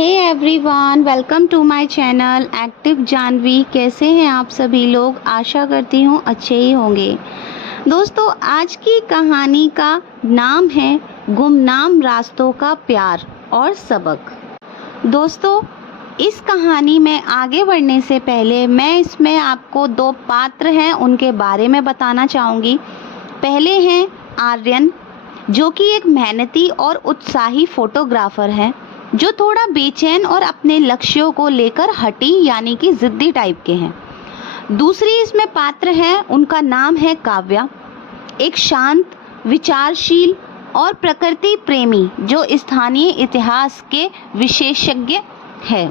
Hey everyone, welcome to my channel active Janvi. कैसे हैं आप सभी लोग? आशा करती हूँ अच्छे ही होंगे। दोस्तों, आज की कहानी का नाम है गुमनाम रास्तों का प्यार और सबक। दोस्तों, इस कहानी में आगे बढ़ने से पहले मैं इसमें आपको दो पात्र हैं उनके बारे में बताना चाहूँगी। पहले हैं आर्यन, जो कि एक मेहनती और उत्साही फोटोग्राफर है, जो थोड़ा बेचैन और अपने लक्ष्यों को लेकर हठी यानी कि जिद्दी टाइप के हैं। दूसरी इसमें पात्र है, उनका नाम है काव्या, एक शांत, विचारशील और प्रकृति प्रेमी जो स्थानीय इतिहास के विशेषज्ञ है।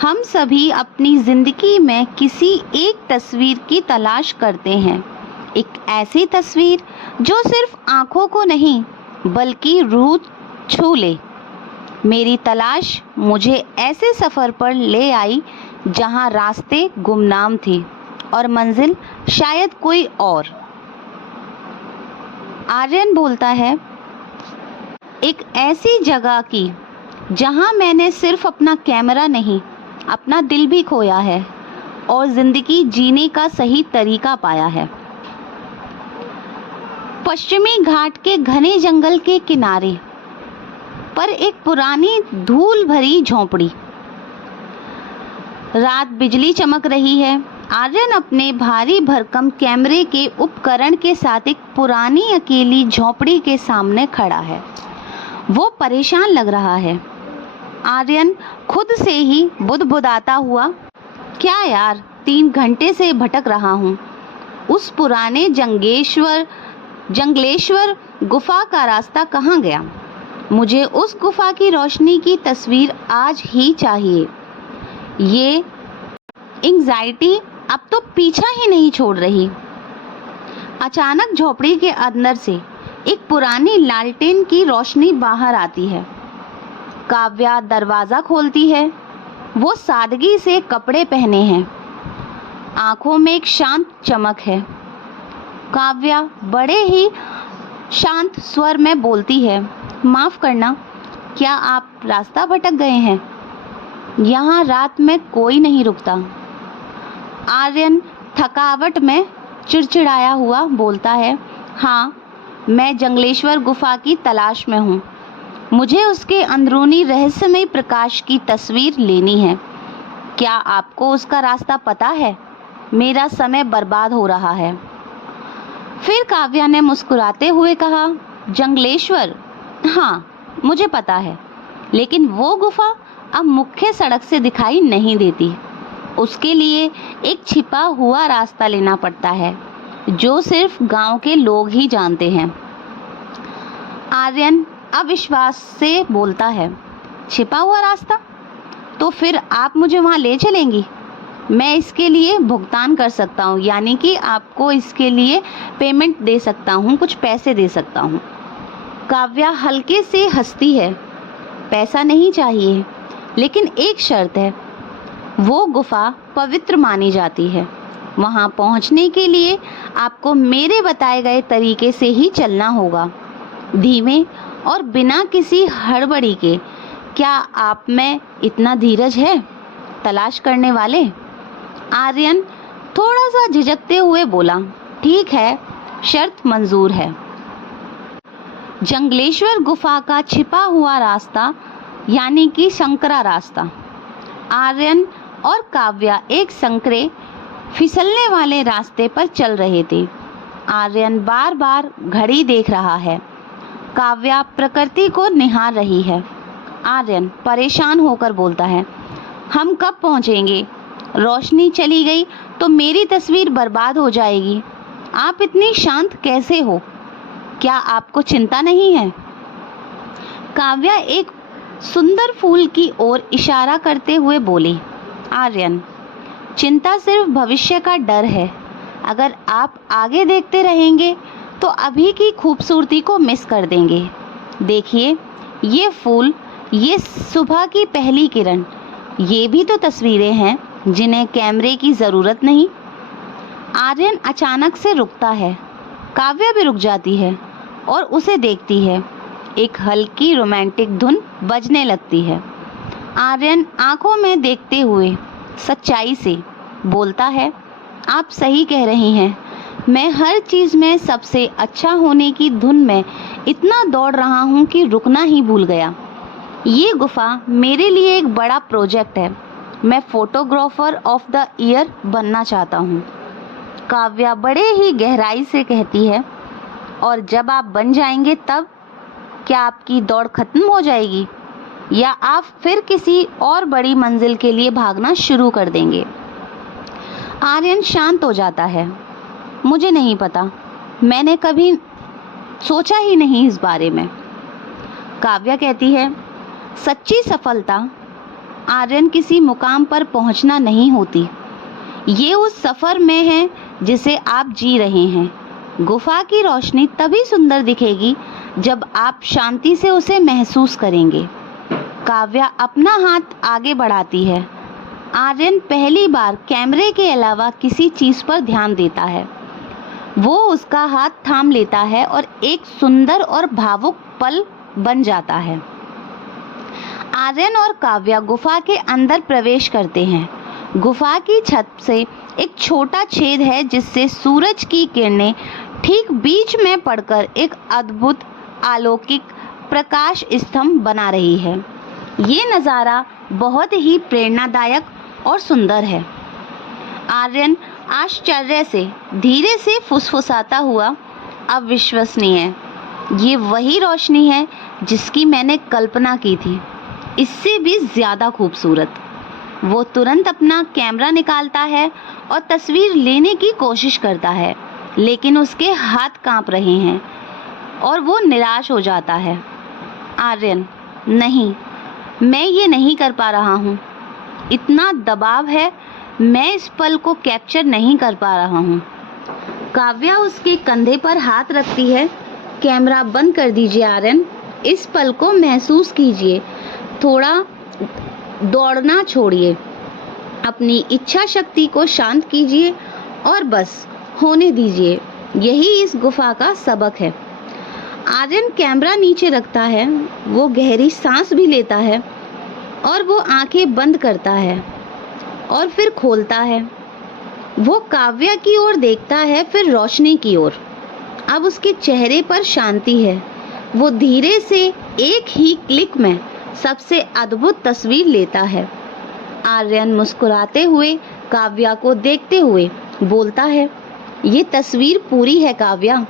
हम सभी अपनी जिंदगी में किसी एक तस्वीर की तलाश करते हैं, एक ऐसी तस्वीर जो सिर्फ आंखों को नहीं बल्कि रूह छू ले। मेरी तलाश मुझे ऐसे सफ़र पर ले आई जहां रास्ते गुमनाम थे और मंजिल शायद कोई और। आर्यन बोलता है, एक ऐसी जगह की जहां मैंने सिर्फ अपना कैमरा नहीं, अपना दिल भी खोया है और ज़िंदगी जीने का सही तरीका पाया है। पश्चिमी घाट के घने जंगल के किनारे पर एक पुरानी धूल भरी झोंपड़ी। रात बिजली चमक रही है। आर्यन अपने भारी भरकम कैमरे के उपकरण के साथ एक पुरानी अकेली झोंपड़ी के सामने खड़ा है। वो परेशान लग रहा है। आर्यन खुद से ही बुदबुदाता हुआ, क्या यार, 3 घंटे से भटक रहा हूँ। उस पुराने जंगलेश्वर गुफा का रास्ता कहाँ गया? मुझे उस गुफा की रोशनी की तस्वीर आज ही चाहिए। ये एंग्जाइटी अब तो पीछा ही नहीं छोड़ रही। अचानक झोपड़ी के अंदर से एक पुरानी लालटेन की रोशनी बाहर आती है। काव्या दरवाज़ा खोलती है। वो सादगी से कपड़े पहने हैं, आंखों में एक शांत चमक है। काव्या बड़े ही शांत स्वर में बोलती है, माफ़ करना, क्या आप रास्ता भटक गए हैं? यहाँ रात में कोई नहीं रुकता। आर्यन थकावट में चिड़चिड़ाया हुआ बोलता है, हाँ, मैं जंगलेश्वर गुफा की तलाश में हूँ। मुझे उसके अंदरूनी रहस्यमय प्रकाश की तस्वीर लेनी है। क्या आपको उसका रास्ता पता है? मेरा समय बर्बाद हो रहा है। फिर काव्या ने मुस्कुराते हुए कहा, जंगलेश्वर, हाँ, मुझे पता है, लेकिन वो गुफा अब मुख्य सड़क से दिखाई नहीं देती। उसके लिए एक छिपा हुआ रास्ता लेना पड़ता है जो सिर्फ गांव के लोग ही जानते हैं। आर्यन अविश्वास से बोलता है, छिपा हुआ रास्ता? तो फिर आप मुझे वहाँ ले चलेंगी? मैं इसके लिए भुगतान कर सकता हूँ, यानी कि आपको इसके लिए पेमेंट दे सकता हूँ, कुछ पैसे दे सकता हूँ। काव्या हल्के से हंसती है, पैसा नहीं चाहिए, लेकिन एक शर्त है। वो गुफा पवित्र मानी जाती है। वहाँ पहुँचने के लिए आपको मेरे बताए गए तरीके से ही चलना होगा, धीमे और बिना किसी हड़बड़ी के। क्या आप में इतना धीरज है, तलाश करने वाले? आर्यन थोड़ा सा झिझकते हुए बोला, ठीक है, शर्त मंजूर है। जंगलेश्वर गुफा का छिपा हुआ रास्ता यानी कि संकरा रास्ता। आर्यन और काव्या एक संकरे फिसलने वाले रास्ते पर चल रहे थे। आर्यन बार बार घड़ी देख रहा है। काव्या प्रकृति को निहार रही है। आर्यन परेशान होकर बोलता है, हम कब पहुंचेंगे? रोशनी चली गई तो मेरी तस्वीर बर्बाद हो जाएगी। आप इतनी शांत कैसे हो? क्या आपको चिंता नहीं है? काव्या एक सुंदर फूल की ओर इशारा करते हुए बोली, आर्यन, चिंता सिर्फ भविष्य का डर है। अगर आप आगे देखते रहेंगे तो अभी की खूबसूरती को मिस कर देंगे। देखिए, ये फूल, ये सुबह की पहली किरण, ये भी तो तस्वीरें हैं जिन्हें कैमरे की ज़रूरत नहीं। आर्यन अचानक से रुकता है। काव्या भी रुक जाती है और उसे देखती है। एक हल्की रोमांटिक धुन बजने लगती है। आर्यन आंखों में देखते हुए सच्चाई से बोलता है, आप सही कह रही हैं। मैं हर चीज़ में सबसे अच्छा होने की धुन में इतना दौड़ रहा हूँ कि रुकना ही भूल गया। ये गुफा मेरे लिए एक बड़ा प्रोजेक्ट है। मैं फोटोग्राफर ऑफ द ईयर बनना चाहता हूँ। काव्या बड़े ही गहराई से कहती है, और जब आप बन जाएंगे तब क्या आपकी दौड़ खत्म हो जाएगी, या आप फिर किसी और बड़ी मंजिल के लिए भागना शुरू कर देंगे? आर्यन शांत हो जाता है। मुझे नहीं पता, मैंने कभी सोचा ही नहीं इस बारे में। काव्या कहती है, सच्ची सफलता आर्यन किसी मुकाम पर पहुंचना नहीं होती, ये उस सफ़र में है जिसे आप जी रहे हैं। गुफा की रोशनी तभी सुंदर दिखेगी जब आप शांति से उसे महसूस करेंगे। काव्या अपना हाथ आगे बढ़ाती है। आर्यन पहली बार कैमरे के अलावा किसी चीज़ पर ध्यान देता है। वो उसका हाथ थाम लेता है और एक सुंदर और भावुक पल बन जाता है। आर्यन और काव्या गुफा के अंदर प्रवेश करते हैं। गुफा की छत से एक छोटा छेद है जिससे सूरज की किरणें ठीक बीच में पड़कर एक अद्भुत अलौकिक प्रकाश स्तंभ बना रही है। ये नज़ारा बहुत ही प्रेरणादायक और सुंदर है। आर्यन आश्चर्य से धीरे से फुसफुसाता हुआ, अविश्वसनीय, ये वही रोशनी है जिसकी मैंने कल्पना की थी, इससे भी ज़्यादा खूबसूरत। वो तुरंत अपना कैमरा निकालता है और तस्वीर लेने की कोशिश करता है, लेकिन उसके हाथ कांप रहे हैं और वो निराश हो जाता है। आर्यन, नहीं, मैं ये नहीं कर पा रहा हूँ। इतना दबाव है, मैं इस पल को कैप्चर नहीं कर पा रहा हूँ। काव्या उसके कंधे पर हाथ रखती है। कैमरा बंद कर दीजिए आर्यन, इस पल को महसूस कीजिए, थोड़ा दौड़ना छोड़िए, अपनी इच्छा शक्ति को शांत कीजिए और बस होने दीजिए। यही इस गुफा का सबक है। आर्यन कैमरा नीचे रखता है, वो गहरी सांस भी लेता है और वो आंखें बंद करता है और फिर खोलता है। वो काव्या की ओर देखता है, फिर रोशनी की ओर। अब उसके चेहरे पर शांति है। वो धीरे से एक ही क्लिक में सबसे अद्भुत तस्वीर लेता है। आर्यन मुस्कुराते हुए काव्या को देखते हुए बोलता है, ये तस्वीर पूरी है काव्या,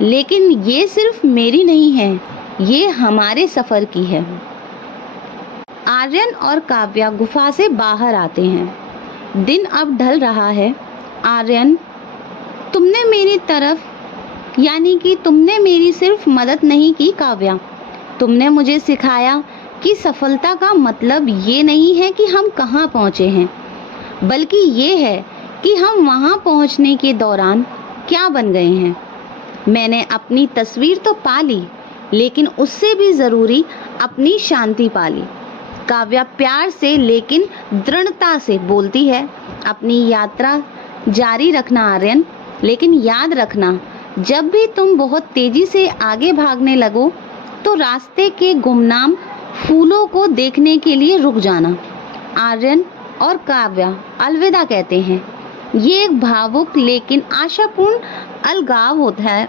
लेकिन ये सिर्फ मेरी नहीं है, ये हमारे सफ़र की है। आर्यन और काव्या गुफा से बाहर आते हैं। दिन अब ढल रहा है। आर्यन, तुमने मेरी तरफ, यानी कि तुमने मेरी सिर्फ मदद नहीं की काव्या, तुमने मुझे सिखाया कि सफलता का मतलब ये नहीं है कि हम कहाँ पहुँचे हैं, बल्कि ये है कि हम वहाँ पहुँचने के दौरान क्या बन गए हैं। मैंने अपनी तस्वीर तो पा ली, लेकिन उससे भी ज़रूरी अपनी शांति पा ली। काव्या प्यार से लेकिन दृढ़ता से बोलती है, अपनी यात्रा जारी रखना आर्यन, लेकिन याद रखना, जब भी तुम बहुत तेज़ी से आगे भागने लगो तो रास्ते के गुमनाम फूलों को देखने के लिए रुक जाना। आर्यन और काव्या अलविदा कहते हैं। ये एक भावुक लेकिन आशापूर्ण अलगाव होता है।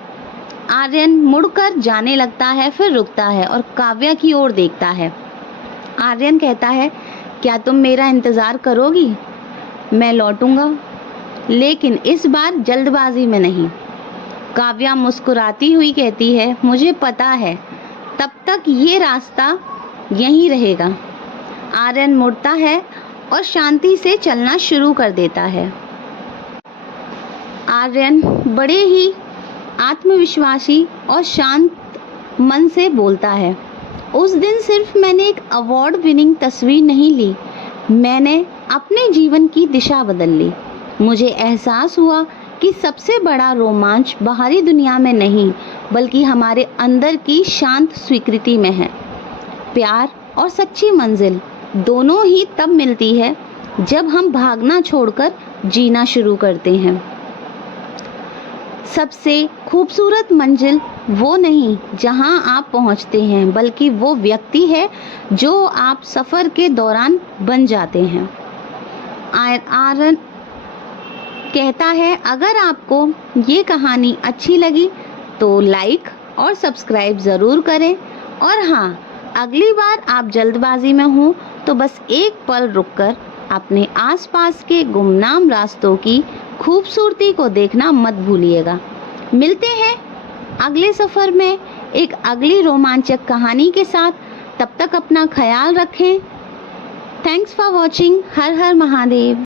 आर्यन मुड़कर जाने लगता है, फिर रुकता है और काव्या की ओर देखता है। आर्यन कहता है, क्या तुम मेरा इंतज़ार करोगी? मैं लौटूंगा, लेकिन इस बार जल्दबाजी में नहीं। काव्या मुस्कुराती हुई कहती है, मुझे पता है, तब तक ये रास्ता यहीं रहेगा। आर्यन मुड़ता है और शांति से चलना शुरू कर देता है। आर्यन बड़े ही आत्मविश्वासी और शांत मन से बोलता है, उस दिन सिर्फ मैंने एक अवार्ड विनिंग तस्वीर नहीं ली, मैंने अपने जीवन की दिशा बदल ली। मुझे एहसास हुआ कि सबसे बड़ा रोमांच बाहरी दुनिया में नहीं, बल्कि हमारे अंदर की शांत स्वीकृति में है। प्यार और सच्ची मंजिल दोनों ही तब मिलती है जब हम भागना छोड़कर जीना शुरू करते हैं। सबसे खूबसूरत मंजिल वो नहीं जहां आप पहुंचते हैं, बल्कि वो व्यक्ति है जो आप सफ़र के दौरान बन जाते हैं। आरन कहता है, अगर आपको ये कहानी अच्छी लगी तो लाइक और सब्सक्राइब ज़रूर करें। और हाँ, अगली बार आप जल्दबाजी में हो तो बस एक पल रुककर अपने आसपास के गुमनाम रास्तों की खूबसूरती को देखना मत भूलिएगा। मिलते हैं अगले सफ़र में एक अगली रोमांचक कहानी के साथ। तब तक अपना ख्याल रखें। Thanks for watching. Her her Mahadev.